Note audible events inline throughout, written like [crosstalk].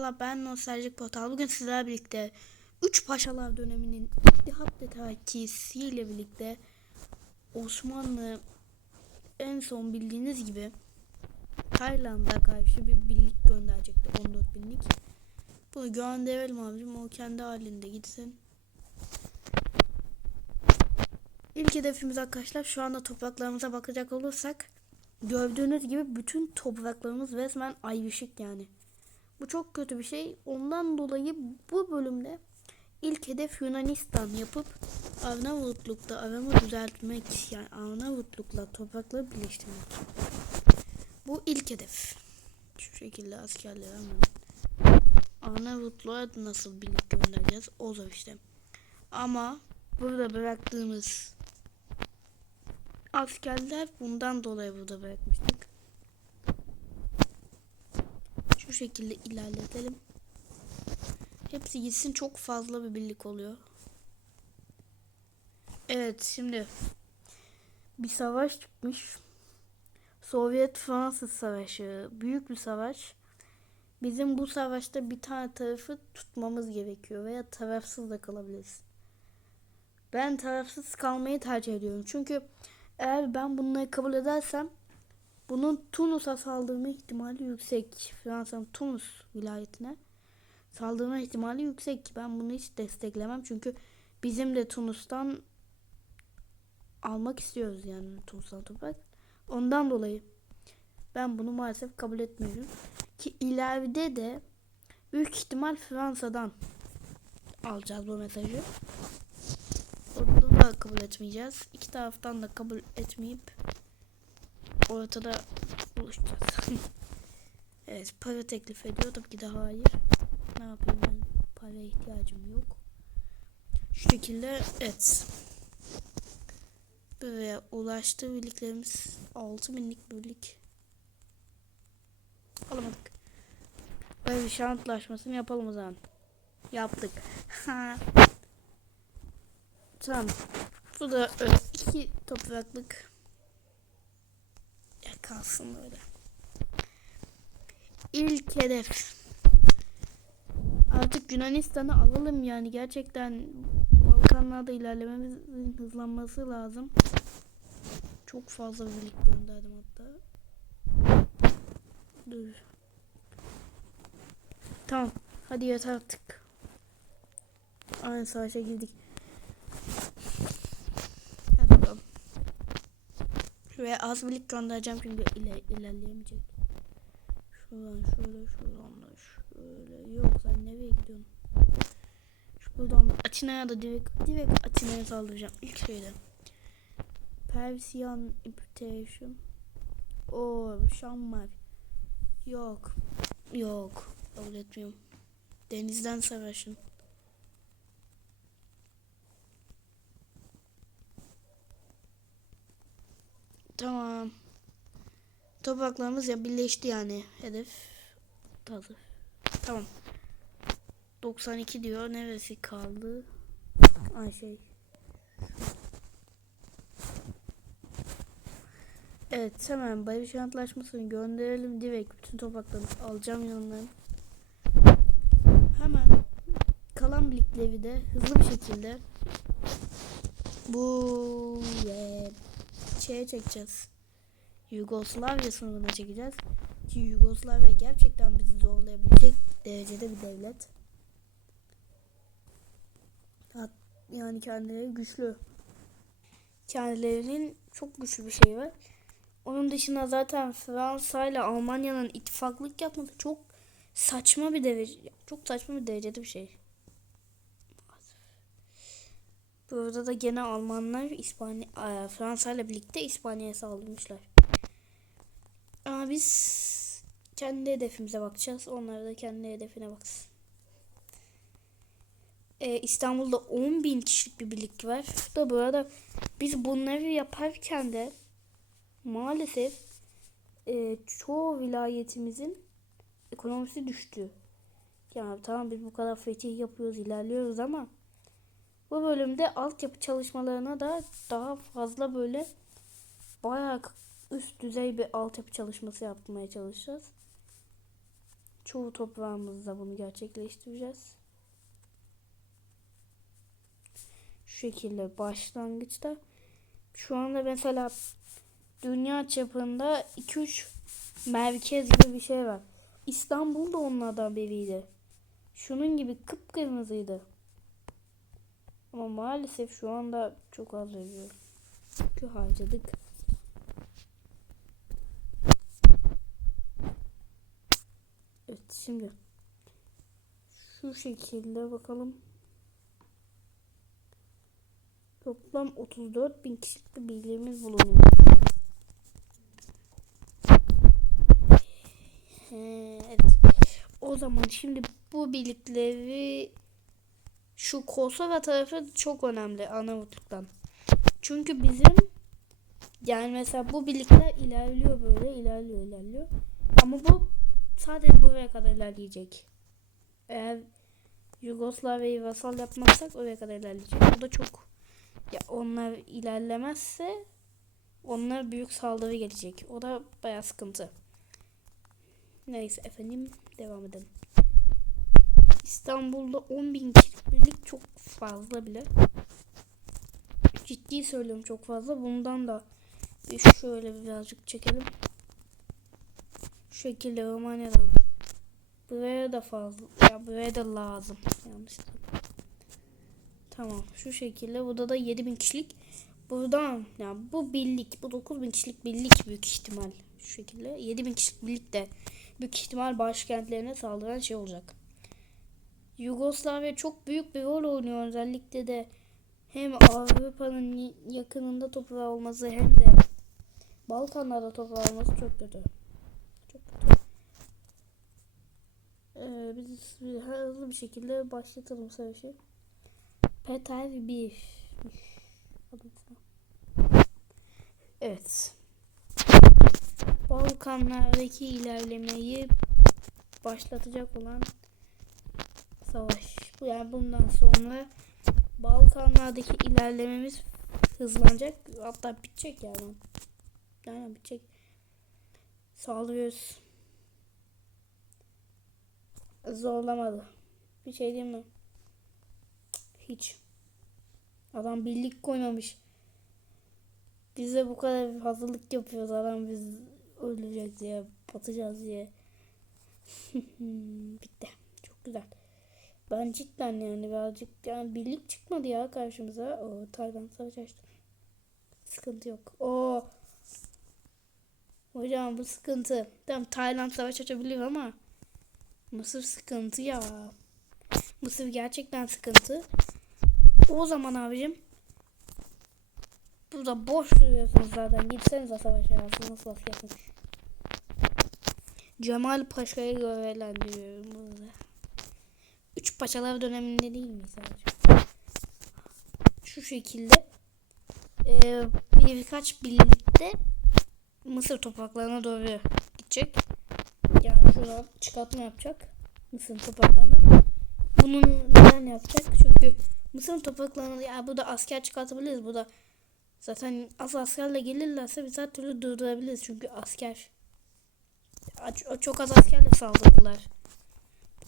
Merhaba ben Nostaljik Portal. Bugün sizlerle birlikte 3 Paşalar döneminin İttihat terakisiyle birlikte Osmanlı en son bildiğiniz gibi Tayland'a karşı bir birlik gönderecekti 14 binlik. Bunu gönderelim abicim o kendi halinde gitsin. İlk hedefimiz arkadaşlar şu anda topraklarımıza bakacak olursak gördüğünüz gibi bütün topraklarımız resmen ayrışık yani. Bu çok kötü bir şey. Ondan dolayı bu bölümde ilk hedef Yunanistan yapıp Arnavutluk'ta aramı düzeltmek yani Arnavutluk'la toprakları birleştirmek. Bu ilk hedef. Şu şekilde askerleri hemen Arnavutluğa nasıl birlik göndereceğiz? O zor işte. Ama burada bıraktığımız askerler bundan dolayı burada bırakmıştık. Şu şekilde ilerletelim. Hepsi gitsin çok fazla bir birlik oluyor. Evet şimdi bir savaş çıkmış. Sovyet-Fransız savaşı. Büyük bir savaş. Bizim bu savaşta bir tane tarafı tutmamız gerekiyor veya tarafsız da kalabiliriz. Ben tarafsız kalmayı tercih ediyorum. Çünkü eğer ben bunları kabul edersem bunun Tunus'a saldırma ihtimali yüksek. Fransa'nın Tunus vilayetine saldırma ihtimali yüksek. Ben bunu hiç desteklemem. Çünkü bizim de Tunus'tan almak istiyoruz yani Tunus'tan toprak. Ondan dolayı ben bunu maalesef kabul etmiyorum. Ki ileride de büyük ihtimal Fransa'dan alacağız bu mesajı. Orada da kabul etmeyeceğiz. İki taraftan da kabul etmeyip ortada buluşacağız. [laughs] evet para teklif ediyor tabii ki de hayır. Ne yapayım ben paraya ihtiyacım yok. Şu şekilde evet. Buraya ulaştı birliklerimiz 6 binlik birlik. Alamadık. Böyle bir şantlaşmasını yapalım o zaman. Yaptık. [laughs] tamam. Bu da evet, iki topraklık kalsın öyle. İlk hedef. Artık Yunanistan'ı alalım yani gerçekten Balkanlarda ilerlememizin hızlanması lazım. Çok fazla birlik gönderdim hatta. Dur. Tamam. Hadi yeter artık. Aynı savaşa girdik. Hadi bakalım. Şuraya az birlik göndereceğim çünkü iler ilerleyemeyecek. Şuradan şöyle şuradan da şöyle. Yok sen nereye gidiyorsun? Şuradan da Atina'ya da direkt, direkt Atina'ya saldıracağım. İlk şeyde. Persian Imputation. O Şam var. Yok. Yok. Kabul etmiyorum. Denizden savaşın. Tamam. Topraklarımız ya birleşti yani. Hedef hazır. Tamam. 92 diyor. Neresi kaldı? Ay şey. Evet hemen barış antlaşmasını gönderelim. Direkt bütün topraklarını alacağım yanından. Hemen kalan birlikleri de hızlı bir şekilde bu ve şeye çekeceğiz. Yugoslavya sınırına çekeceğiz. Ki Yugoslavya gerçekten bizi zorlayabilecek derecede bir devlet. Yani kendileri güçlü. Kendilerinin çok güçlü bir şey var. Onun dışında zaten Fransa ile Almanya'nın ittifaklık yapması çok saçma bir derece, çok saçma bir derecede bir şey. Burada da gene Almanlar İspanya, e, Fransa ile birlikte İspanya'ya saldırmışlar. Ama biz kendi hedefimize bakacağız. Onlar da kendi hedefine baksın. Ee, İstanbul'da 10 bin kişilik bir birlik var. Da bu arada biz bunları yaparken de maalesef e, çoğu vilayetimizin ekonomisi düştü. Yani tamam biz bu kadar fetih yapıyoruz, ilerliyoruz ama bu bölümde altyapı çalışmalarına da daha fazla böyle bayağı üst düzey bir altyapı çalışması yapmaya çalışacağız. çoğu toprağımızda bunu gerçekleştireceğiz. Şu şekilde başlangıçta şu anda mesela dünya çapında 2-3 merkez gibi bir şey var. İstanbul da onlardan biriydi. Şunun gibi kıpkırmızıydı. Ama maalesef şu anda çok az veriyor. Çünkü harcadık. Evet şimdi şu şekilde bakalım. Toplam 34 bin kişilik bir bilgimiz bulunuyor. Evet. O zaman şimdi bu birlikleri şu Kosova tarafı çok önemli Arnavutluk'tan. Çünkü bizim yani mesela bu birlikler ilerliyor böyle ilerliyor ilerliyor. Ama bu sadece buraya kadar ilerleyecek. Eğer Yugoslavya'yı vasal yapmazsak oraya kadar ilerleyecek. Bu da çok ya onlar ilerlemezse onlar büyük saldırı gelecek. O da bayağı sıkıntı. Neyse efendim devam edelim. İstanbul'da 10 bin birlik çok fazla bile. Ciddi söylüyorum çok fazla. Bundan da şöyle birazcık çekelim. Şu şekilde Romanya'dan. Buraya da fazla. Ya buraya da lazım. Yanlış. Tamam. Şu şekilde. Burada da 7000 kişilik. Buradan yani bu birlik. Bu 9000 kişilik birlik büyük ihtimal. Şu şekilde. 7000 kişilik birlik de büyük ihtimal başkentlerine saldıran şey olacak. Yugoslavya çok büyük bir rol oynuyor özellikle de hem Avrupa'nın yakınında toprağı olması hem de Balkanlarda toprağı olması çok kötü. Çok kötü. Ee, biz hızlı bir şekilde başlatalım savaşı. Peter 1. Evet. Balkanlardaki ilerlemeyi başlatacak olan savaş. Bu yani bundan sonra Balkanlardaki ilerlememiz hızlanacak. Hatta bitecek yani. Yani bitecek. Sağlıyoruz. Zorlamadı. Bir şey diyeyim mi? Hiç. Adam birlik koymamış. Bize bu kadar bir hazırlık yapıyoruz. Adam biz öleceğiz diye, batacağız diye. [laughs] Bitti. Çok güzel. Ben cidden yani birazcık yani birlik çıkmadı ya karşımıza. O Tayland savaş açtı. Sıkıntı yok. O Hocam bu sıkıntı. Tamam Tayland savaş açabilir ama Mısır sıkıntı ya. Mısır gerçekten sıkıntı. O zaman abicim Burada boş duruyorsunuz zaten. Gitsenize savaşa yazsın. Nasıl. Cemal Paşa'yı görevlendiriyorum. Üç paşalar döneminde değil mi sadece? Şu şekilde ee, birkaç birlikte Mısır topraklarına doğru gidecek. Yani şuradan çıkartma yapacak. Mısır topraklarına. Bunu neden yapacak? Çünkü Mısır topraklarına ya burada asker çıkartabiliriz. Burada zaten az askerle gelirlerse biz her türlü durdurabiliriz. Çünkü asker çok az askerle saldırdılar.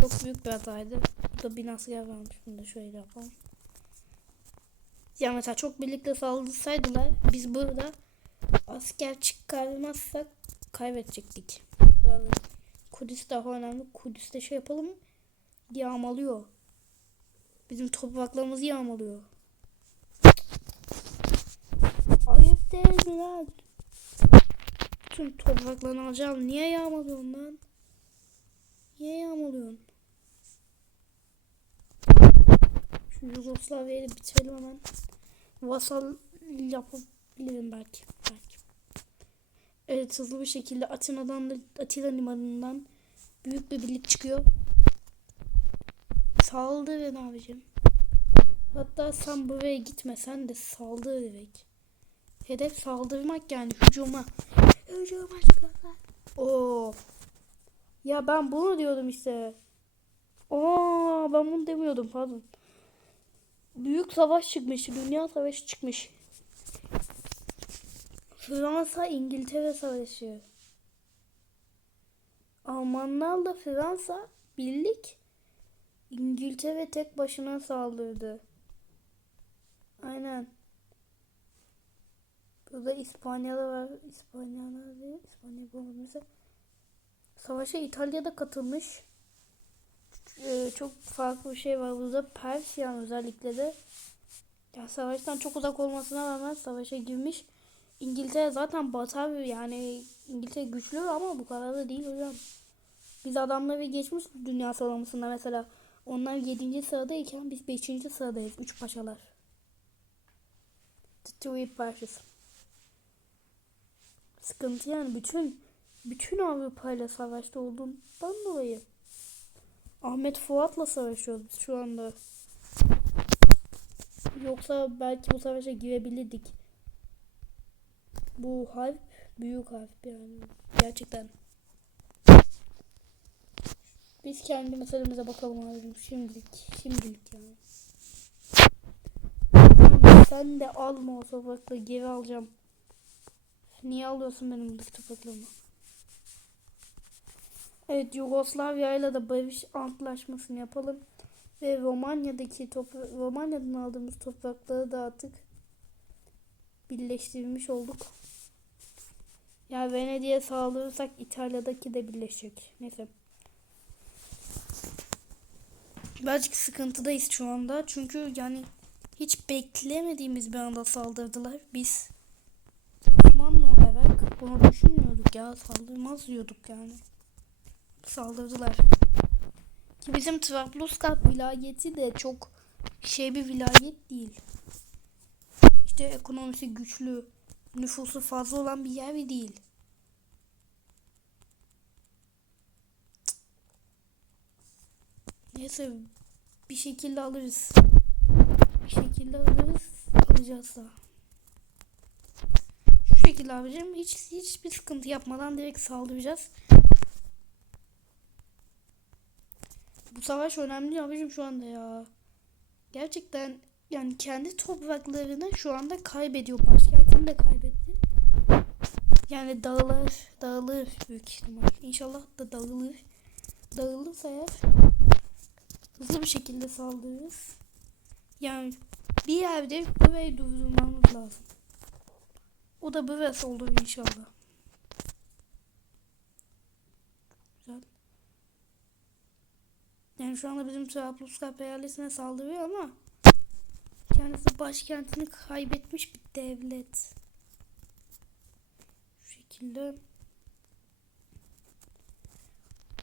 Çok büyük bir hataydı. Burada bin asker varmış. Bunu da şöyle yapalım. Ya mesela çok birlikte saldırsaydılar biz burada asker çıkarmazsak kaybedecektik. Kudüs daha önemli. Kudüs'te şey yapalım yağmalıyor. Bizim topraklarımızı yağmalıyor. Ayıp değil? Bütün topraklarını alacağım. Niye yağmalıyorsun lan? Niye yağmalıyorsun? Şu Yugoslavya'yı bitirelim hemen. Vasal yapabilirim belki. Belki. Evet hızlı bir şekilde Atina'dan da Atina limanından büyük bir birlik çıkıyor. Saldırın abicim. Hatta sen buraya gitmesen de saldır direkt. Hedef saldırmak yani hücuma. Hücuma çıkarlar. Oo. Ya ben bunu diyordum işte. Aa ben bunu demiyordum pardon. Büyük savaş çıkmış. Dünya savaşı çıkmış. Fransa İngiltere savaşı. Almanlarla Fransa birlik İngiltere tek başına saldırdı. Aynen. Burada İspanyalı var. İspanyalı değil. İspanya bulunması. Savaşa İtalya'da katılmış. Ee, çok farklı bir şey var burada. Persyan özellikle de ya savaştan çok uzak olmasına rağmen savaşa girmiş. İngiltere zaten batar yani İngiltere güçlü ama bu kadar da değil hocam. Biz adamları geçmiş dünya sıralamasında mesela. Onlar 7. sıradayken biz 5. sıradayız. 3 paşalar. Three Paşas. Sıkıntı yani bütün bütün Avrupa ile savaşta olduğundan dolayı. Ahmet Fuat'la savaşıyoruz biz şu anda. Yoksa belki bu savaşa girebilirdik. Bu harp büyük harp yani. Gerçekten. Biz kendi meselemize bakalım abicim şimdilik. Şimdilik yani. Sen- de alma o toprakları geri alacağım. Niye alıyorsun benim buradaki topraklarımı? Evet Yugoslavya ile de barış antlaşmasını yapalım. Ve Romanya'daki topra Romanya'dan aldığımız toprakları da artık birleştirmiş olduk. Ya Venedik'e saldırırsak İtalya'daki de birleşecek. Neyse. Birazcık sıkıntıdayız şu anda. Çünkü yani hiç beklemediğimiz bir anda saldırdılar. Biz Osmanlı olarak bunu düşünmüyorduk ya. Saldırmaz diyorduk yani. Saldırdılar. Ki bizim Trablusgarp vilayeti de çok şey bir vilayet değil. İşte ekonomisi güçlü, nüfusu fazla olan bir yer değil. Neyse bir şekilde alırız. Bir şekilde alırız. Alacağız da. Şu şekilde abicim hiç hiçbir sıkıntı yapmadan direkt saldıracağız. Bu savaş önemli abicim şu anda ya. Gerçekten yani kendi topraklarını şu anda kaybediyor. Başkentini de kaybetti. Yani dağılır, dağılır büyük ihtimal. İnşallah da dağılır. Dağılırsa eğer hızlı bir şekilde saldırırız. Yani bir yerde burayı durdurmamız lazım. O da burası olur inşallah. Güzel. Yani şu anda bizim Trablusgarp eyaletine saldırıyor ama kendisi başkentini kaybetmiş bir devlet. Şu şekilde.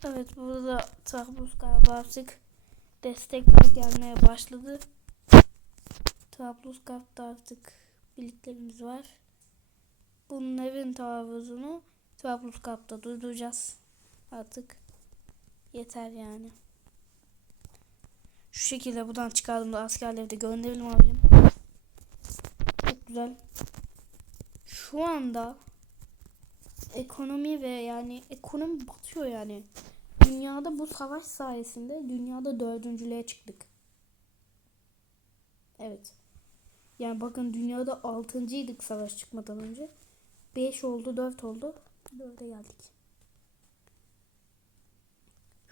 Evet burada da Trablusgarp artık destekler gelmeye başladı. Trablusgarp'ta artık birliklerimiz var. Bunların taarruzunu Trablusgarp'ta durduracağız. Artık yeter yani. Şu şekilde buradan çıkardım da askerleri de gönderelim abicim. Çok güzel. Şu anda ekonomi ve yani ekonomi batıyor yani. Dünyada bu savaş sayesinde dünyada dördüncülüğe çıktık. Evet. Yani bakın dünyada altıncıydık savaş çıkmadan önce. 5 oldu 4 oldu. 4'e geldik.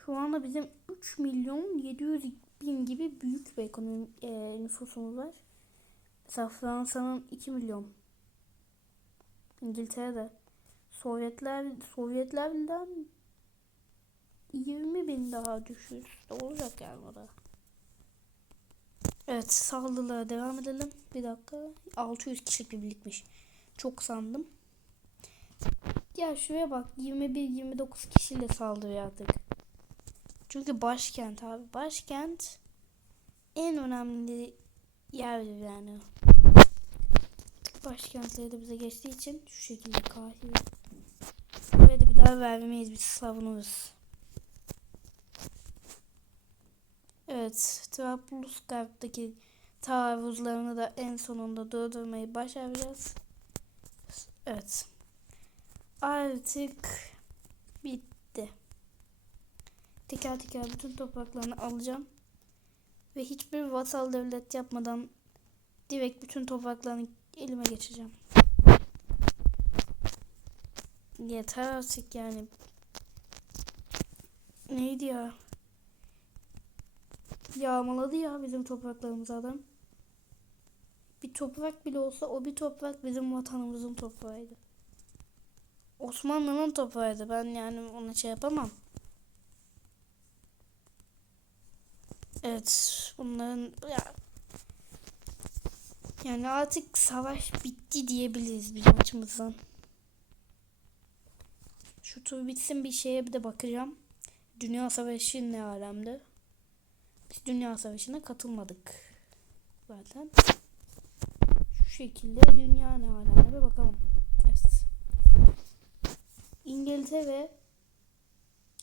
Şu anda bizim 3 milyon 700 bin gibi büyük bir ekonomi e, nüfusumuz var. Mesela Fransa'nın 2 milyon. İngiltere'de. Sovyetler Sovyetlerden 20 bin daha düşür. Olacak yani o da. Evet saldırılara devam edelim. Bir dakika. 600 kişilik bir birlikmiş. Çok sandım. Ya şuraya bak 21-29 kişiyle saldırıyor artık. Çünkü başkent abi. Başkent en önemli yerdir yani. Başkentleri de bize geçtiği için şu şekilde Kahire. Buraya da bir daha vermeyiz biz savunuruz. Evet, Trablusgarp'taki taarruzlarını da en sonunda durdurmayı başaracağız. Evet. Artık bitti. Teker teker bütün topraklarını alacağım. Ve hiçbir vasal devlet yapmadan direkt bütün topraklarını elime geçeceğim. Yeter artık yani. neydi ya? Yağmaladı ya bizim topraklarımızı adam. Bir toprak bile olsa o bir toprak bizim vatanımızın toprağıydı. Osmanlı'nın toprağıydı. Ben yani ona şey yapamam. Evet, bunların ya yani artık savaş bitti diyebiliriz bizim açımızdan. Şu tur bitsin bir şeye bir de bakacağım. Dünya Savaşı ne alemde? Biz Dünya Savaşı'na katılmadık. Zaten. Şu şekilde dünya ne alemde bir bakalım. Evet. İngiltere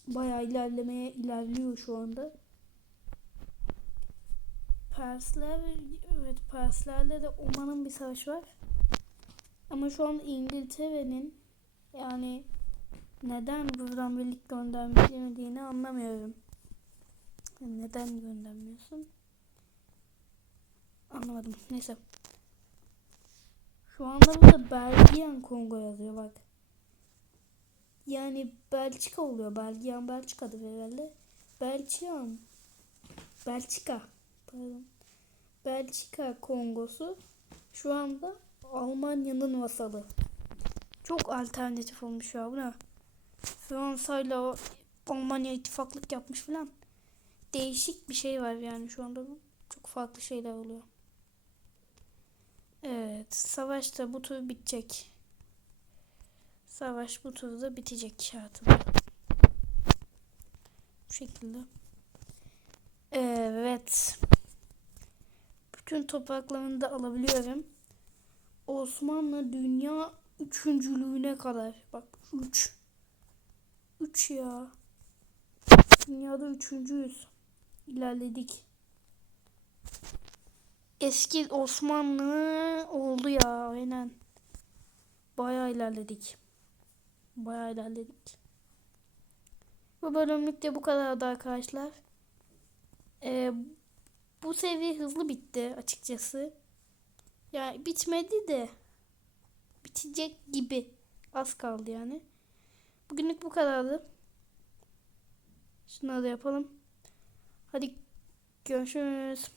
bayağı ilerlemeye ilerliyor şu anda. Persler evet Perslerle de Oman'ın bir savaşı var. Ama şu an İngiltere'nin yani neden buradan birlik göndermediğini anlamıyorum. Neden göndermiyorsun? Anlamadım. Neyse. Şu anda burada Belgian Kongo yazıyor bak. Yani Belçika oluyor. Belgian Belçika'dır herhalde. Belçian. Belçika. Pardon. Belçika Kongosu şu anda Almanya'nın vasalı. Çok alternatif olmuş ya bu ne? Fransa'yla o Almanya ittifaklık yapmış falan. Değişik bir şey var yani şu anda. Çok farklı şeyler oluyor. Evet, savaş da bu tur bitecek. Savaş bu turda bitecek şartında. Bu şekilde. Evet. Bütün topraklarını da alabiliyorum. Osmanlı dünya üçüncülüğüne kadar. Bak üç. Üç ya. Dünyada üçüncüyüz. İlerledik. Eski Osmanlı oldu ya aynen. Bayağı ilerledik. Bayağı ilerledik. Bu bölümlük de bu kadardı arkadaşlar. Ee, bu seviye hızlı bitti açıkçası. Yani bitmedi de bitecek gibi. Az kaldı yani. Bugünlük bu kadardı. Şunları da yapalım. Hadi görüşürüz.